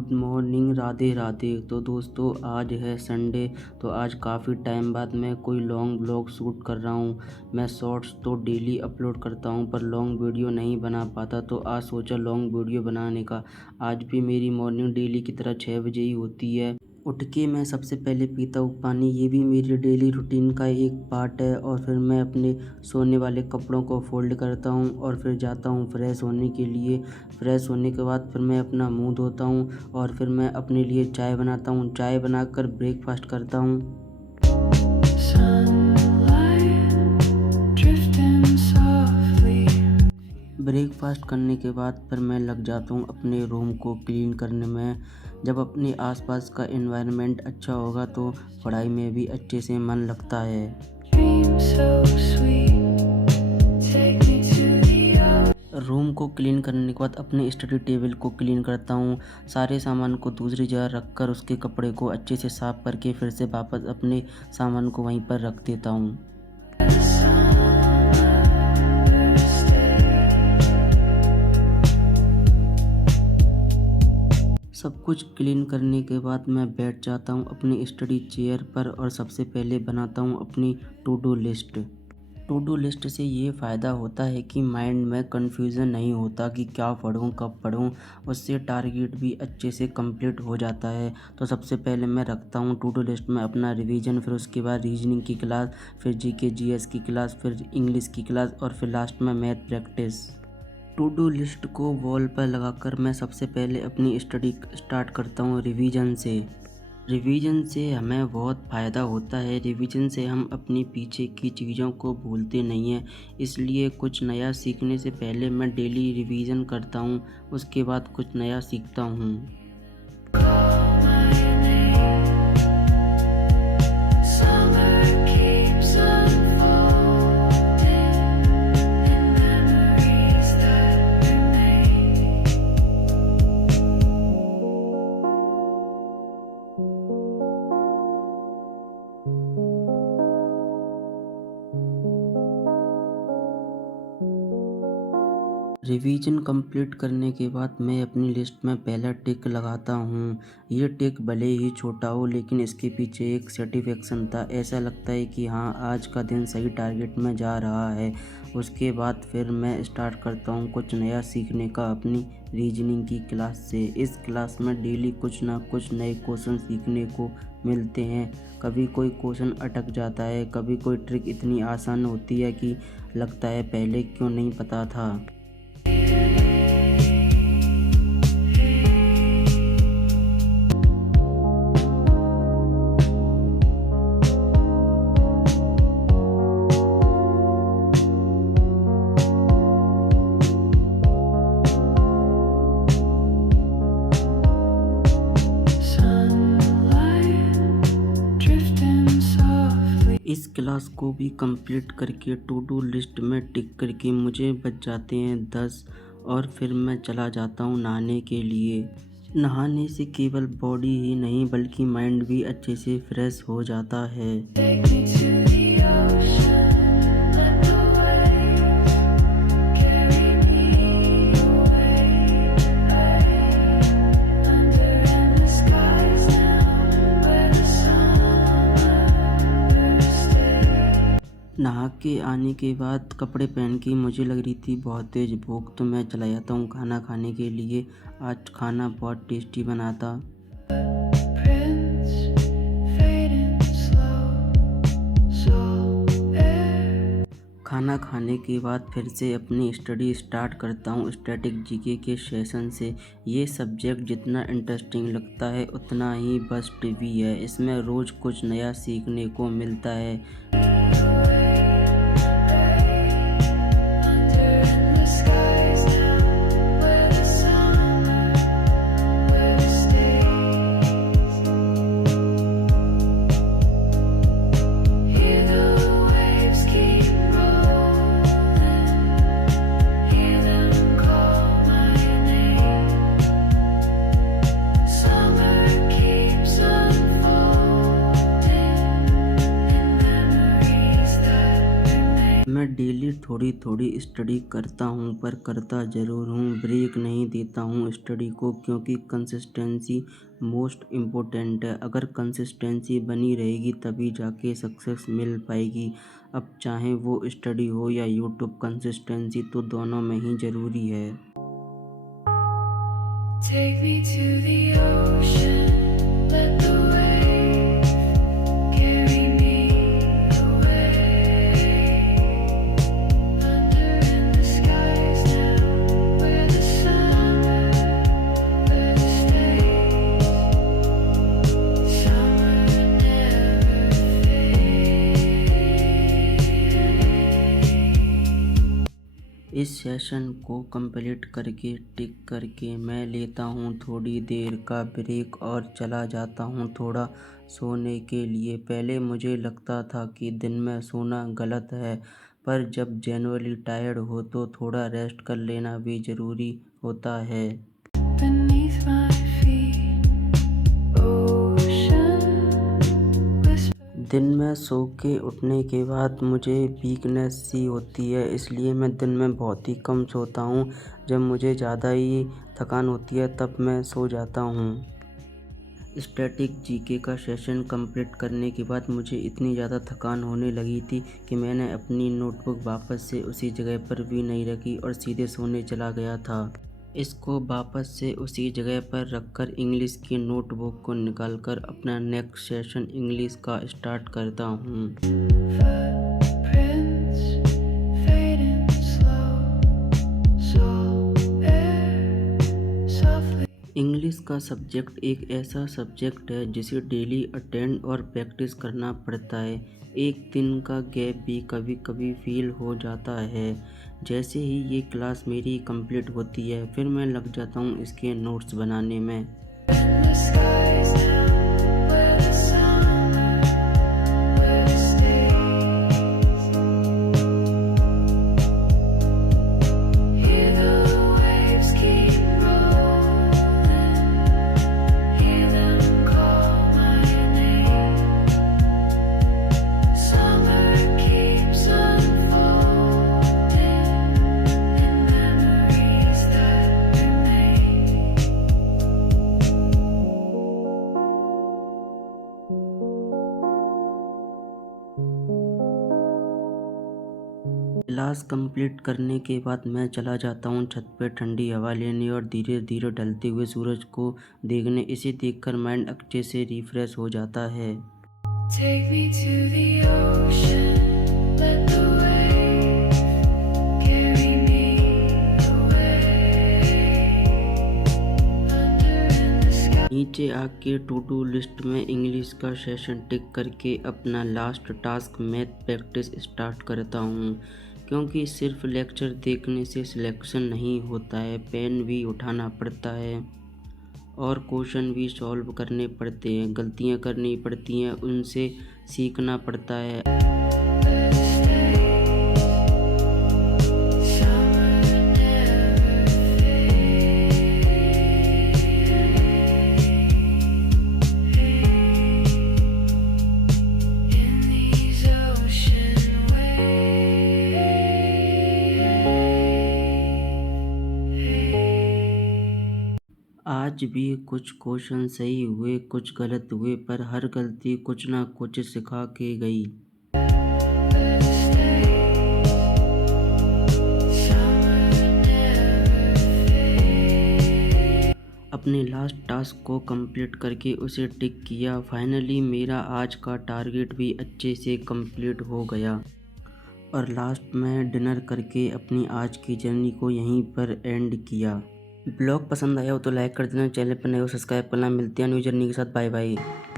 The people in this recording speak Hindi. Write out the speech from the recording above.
Good morning, Radhe Radhe. तो दोस्तों आज है संडे, तो आज काफ़ी टाइम बाद मैं कोई लॉन्ग ब्लॉग शूट कर रहा हूँ। मैं शॉर्ट्स तो डेली अपलोड करता हूँ पर लॉन्ग वीडियो नहीं बना पाता, तो आज सोचा लॉन्ग वीडियो बनाने का। आज भी मेरी मॉर्निंग डेली की तरह 6 बजे ही होती है। उठ के मैं सबसे पहले पीता हूँ पानी, ये भी मेरी डेली रूटीन का एक पार्ट है। और फिर मैं अपने सोने वाले कपड़ों को फोल्ड करता हूँ और फिर जाता हूँ फ्रेश होने के लिए। फ्रेश होने के बाद फिर मैं अपना मुंह धोता हूँ और फिर मैं अपने लिए चाय बनाता हूँ। चाय बनाकर ब्रेकफास्ट करता हूँ। ब्रेकफास्ट करने के बाद फिर मैं लग जाता हूँ अपने रूम को क्लीन करने में। जब अपने आसपास का एनवायरनमेंट अच्छा होगा तो पढ़ाई में भी अच्छे से मन लगता है। रूम को क्लीन करने के बाद अपने स्टडी टेबल को क्लीन करता हूँ। सारे सामान को दूसरी जगह रखकर उसके कपड़े को अच्छे से साफ करके फिर से वापस अपने सामान को वहीं पर रख देता हूँ। सब कुछ क्लीन करने के बाद मैं बैठ जाता हूँ अपनी स्टडी चेयर पर और सबसे पहले बनाता हूँ अपनी to do list. To do list से ये फ़ायदा होता है कि माइंड में कन्फ्यूज़न नहीं होता कि क्या पढूँ कब पढूँ। उससे टारगेट भी अच्छे से कंप्लीट हो जाता है। तो सबसे पहले मैं रखता हूँ टू डू लिस्ट में अपना रिवीजन, फिर उसके बाद रीजनिंग की क्लास, फिर जीके जीएस की क्लास, फिर इंग्लिश की क्लास और फिर लास्ट में math practice. To do list को वॉल पर लगाकर मैं सबसे पहले अपनी स्टडी स्टार्ट करता हूँ रिवीजन से। रिवीजन से हमें बहुत फ़ायदा होता है। रिवीजन से हम अपनी पीछे की चीज़ों को भूलते नहीं हैं। इसलिए कुछ नया सीखने से पहले मैं डेली रिवीजन करता हूँ, उसके बाद कुछ नया सीखता हूँ। रिवीजन कंप्लीट करने के बाद मैं अपनी लिस्ट में पहला टिक लगाता हूँ। ये टिक भले ही छोटा हो लेकिन इसके पीछे एक सेटिस्फैक्शन था। ऐसा लगता है कि हाँ, आज का दिन सही टारगेट में जा रहा है। उसके बाद फिर मैं स्टार्ट करता हूँ कुछ नया सीखने का अपनी रीजनिंग की क्लास से। इस क्लास में डेली कुछ ना कुछ नए क्वेश्चन सीखने को मिलते हैं। कभी कोई क्वेश्चन अटक जाता है, कभी कोई ट्रिक इतनी आसान होती है कि लगता है पहले क्यों नहीं पता था। इस क्लास को भी कंप्लीट करके टू डू लिस्ट में टिक करके मुझे बच जाते हैं 10 और फिर मैं चला जाता हूँ नहाने के लिए। नहाने से केवल बॉडी ही नहीं बल्कि माइंड भी अच्छे से फ्रेश हो जाता है। नहा के आने के बाद कपड़े पहन के मुझे लग रही थी बहुत तेज़ भूख, तो मैं चला जाता हूँ खाना खाने के लिए। आज खाना बहुत टेस्टी बना था। खाना खाने के बाद फिर से अपनी स्टडी स्टार्ट करता हूँ स्टैटिक जीके के सेशन से। ये सब्जेक्ट जितना इंटरेस्टिंग लगता है उतना ही बेस्ट भी है। इसमें रोज़ कुछ नया सीखने को मिलता है। थोड़ी थोड़ी स्टडी करता हूँ, पर करता ज़रूर हूँ। ब्रेक नहीं देता हूँ स्टडी को, क्योंकि कंसिस्टेंसी मोस्ट इम्पोर्टेंट है। अगर कंसिस्टेंसी बनी रहेगी तभी जाके सक्सेस मिल पाएगी। अब चाहे वो स्टडी हो या यूट्यूब, कंसिस्टेंसी तो दोनों में ही ज़रूरी है। Take me to the ocean, let the waves carry me away. Under in the skies now, where the summer weather stays. Summer never fades. इस सेशन को कंप्लीट करके टिक करके मैं लेता हूँ थोड़ी देर का ब्रेक और चला जाता हूँ थोड़ा सोने के लिए। पहले मुझे लगता था कि दिन में सोना गलत है, पर जब जेन्युइनली टायर्ड हो तो थोड़ा रेस्ट कर लेना भी ज़रूरी होता है। Beneath my feet, ocean whisper. दिन में सो के उठने के बाद मुझे वीकनेस सी होती है, इसलिए मैं दिन में बहुत ही कम सोता हूँ। जब मुझे ज़्यादा ही थकान होती है तब मैं सो जाता हूँ। स्टैटिक जीके का सेशन कंप्लीट करने के बाद मुझे इतनी ज़्यादा थकान होने लगी थी कि मैंने अपनी नोटबुक वापस से उसी जगह पर भी नहीं रखी और सीधे सोने चला गया था। इसको वापस से उसी जगह पर रखकर इंग्लिश की नोटबुक को निकालकर अपना नेक्स्ट सेशन इंग्लिश का स्टार्ट करता हूँ। Footprints fading slow, salt air softly. English का सब्जेक्ट एक ऐसा सब्जेक्ट है जिसे डेली अटेंड और प्रैक्टिस करना पड़ता है। एक दिन का गैप भी कभी कभी फील हो जाता है। जैसे ही ये क्लास मेरी कंप्लीट होती है फिर मैं लग जाता हूँ इसके नोट्स बनाने में। In the skies now, where the summer weather stays. Hear the waves keep rolling, hear them call my name. Summer keeps unfolding in memories that remain. Class complete करने के बाद मैं चला जाता हूँ छत पे ठंडी हवा लेने और धीरे धीरे ढलते हुए सूरज को देखने। इसे देखकर माइंड अच्छे से रिफ्रेश हो जाता है। Take me to the ocean, let the waves carry me away. Under in the sky. नीचे आके टू डू लिस्ट में इंग्लिश का सेशन टिक करके अपना last task math practice start करता हूँ, क्योंकि सिर्फ लेक्चर देखने से सिलेक्शन नहीं होता है। पेन भी उठाना पड़ता है और क्वेश्चन भी सॉल्व करने पड़ते हैं। गलतियाँ करनी पड़ती हैं, उनसे सीखना पड़ता है। Summer never fades. In these ocean waves. आज भी कुछ क्वेश्चन सही हुए, कुछ गलत हुए, पर हर गलती कुछ ना कुछ सिखा के गई। अपने लास्ट टास्क को कंप्लीट करके उसे टिक किया। फाइनली मेरा आज का टारगेट भी अच्छे से कंप्लीट हो गया और लास्ट में डिनर करके अपनी आज की जर्नी को यहीं पर एंड किया। ब्लॉग पसंद आया हो तो लाइक कर देना, चैनल पर नए हो सब्सक्राइब करना। मिलते हैं न्यू जर्नी के साथ। Bye bye.